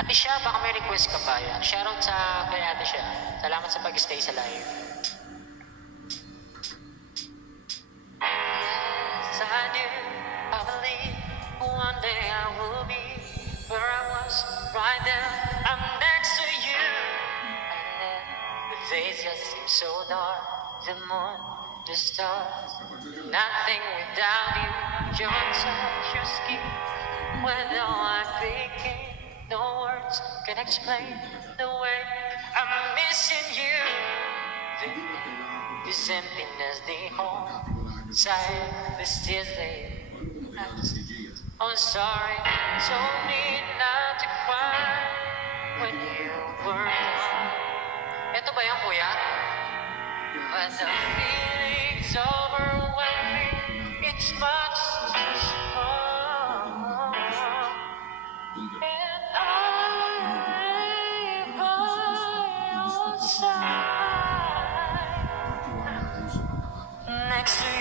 Ate siya, baka may request ka pa yan. Shoutout sa kay ate siya. Salamat sa pag-stay sa live. Yes, I do. I believe one day I will be where I was right there. I'm next to you. And then the days just seem so dark. The moon, the stars, nothing without you. Your touch, your skin. When all I'm thinking, no words can explain the way I'm missing you. This emptiness, the whole side, this tears they. I'm sorry, told me not to cry when you were gone. Ito ba yung kuya? But the feeling's overwhelming, it's much too strong. And I'm by your side, next to you.